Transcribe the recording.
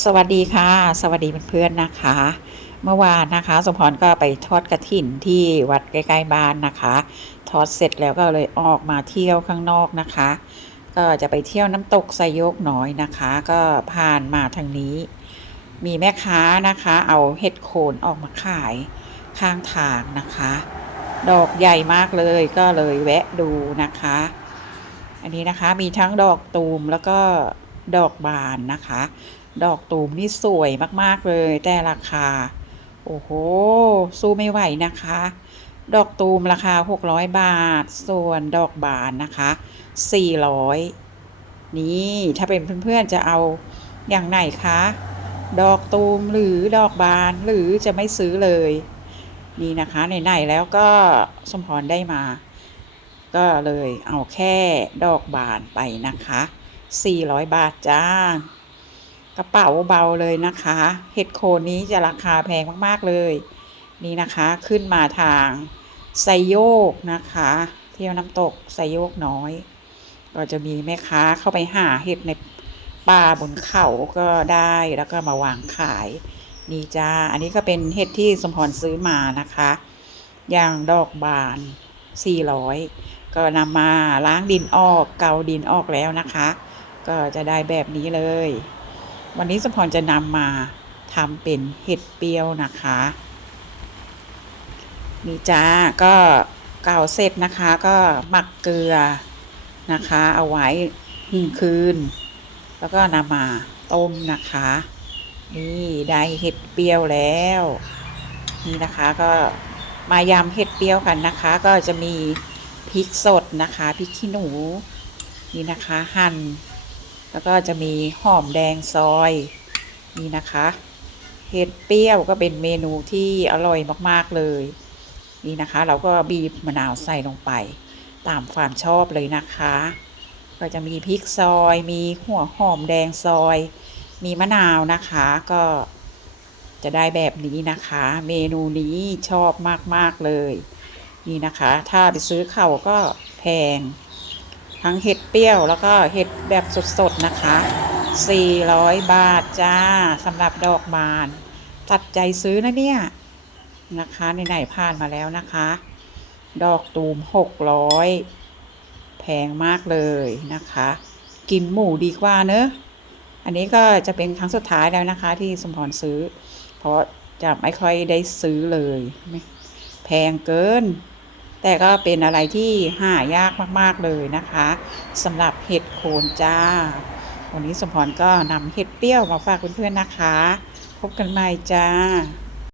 สวัสดีค่ะ สวัสดีเพื่อนๆนะคะ เมื่อวานนะคะ สมพรก็ไปทอดกระถิ่นที่วัดใกล้ๆบ้านนะคะ ทอดเสร็จแล้วก็เลยออกมาเที่ยวข้างนอกนะคะ ก็จะไปเที่ยวน้ำตกไซโยกน้อยนะคะ ก็ผ่านมาทางนี้ มีแม่ค้านะคะ เอาเห็ดโคนออกมาขายข้างทางนะคะ ดอกใหญ่มากเลยก็เลยแวะดูนะคะ อันนี้นะคะมีทั้งดอกตูมแล้วก็ดอกบานนะคะ ดอกตูมนี่สวยมากๆเลย แต่ราคา โอ้โห สู้ไม่ไหวนะคะ ดอกตูมราคา 600 บาท ส่วนดอกบานนะคะ 400 นี่ถ้าเป็นเพื่อนๆจะเอาอย่างไหนคะ ดอกตูมหรือดอกบานหรือจะไม่ซื้อเลย นี่นะคะไหนๆแล้วก็สมพรได้มา ก็เลยเอาแค่ดอกบานไปนะคะ 400 บาทจ้า กระเป๋าเบาเลยนะคะ เห็ดโคนนี้จะราคาแพงมากๆเลย นี่นะคะขึ้นมาทางไซโยกนะคะ เที่ยวน้ำตกไซโยกน้อย ก็จะมีแม่ค้าเข้าไปหาเห็ดในป่าบนเขาก็ได้แล้วก็มาวางขาย นี่จ้า อันนี้ก็เป็นเห็ดที่สมพรซื้อมานะคะ อย่างดอกบาน 400 ก็นำมาล้างดินออกเกาดินออกแล้วนะคะ ก็จะได้แบบนี้เลย วันนี้สมพรจะนำมาทำเป็นเห็ดเปรี้ยวนะคะ นี่จ้าก็เก่าเสร็จนะคะก็หมักเกลือนะคะ เอาไว้หนึ่งคืน แล้วก็นำมาต้มนะคะ นี่ได้เห็ดเปรี้ยวแล้ว นี่นะคะก็มายำเห็ดเปรี้ยวกันนะคะ ก็จะมีพริกสดนะคะพริกขี้หนูนี่นะคะหั่น แล้วก็จะมีหอมแดงซอยนี่นะคะ เห็ดเปรี้ยวก็เป็นเมนูที่อร่อยมากๆเลย นี่นะคะ เราก็บีบมะนาวใส่ลงไป ตามความชอบเลยนะคะ ก็จะมีพริกซอย มีหัวหอมแดงซอย มีมะนาวนะคะก็จะได้แบบนี้นะคะ เมนูนี้ชอบมาก ๆ เลย นี่นะคะ ถ้าไปซื้อเขาก็แพง ทั้งเห็ดเปรี้ยวแล้วก็เห็ดแบบสดๆนะคะ 400 บาทจ้าสำหรับดอกบาน ตัดใจซื้อนะเนี่ยนะคะไหนๆผ่านมาแล้วนะคะ ดอกตูม 600 แพงมากเลยนะคะ กินหมูดีกว่าเนอะอันนี้ก็จะเป็นครั้งสุดท้ายแล้วนะคะ ที่สมพรซื้อ เพราะจะไม่ค่อยได้ซื้อเลย แพงเกิน แต่ก็เป็นอะไรที่หายากมากๆเลยนะคะสำหรับเห็ดโคนจ้า วันนี้สมพรก็นำเห็ดเปรี้ยวมาฝากเพื่อนๆนะคะ พบกันใหม่จ้า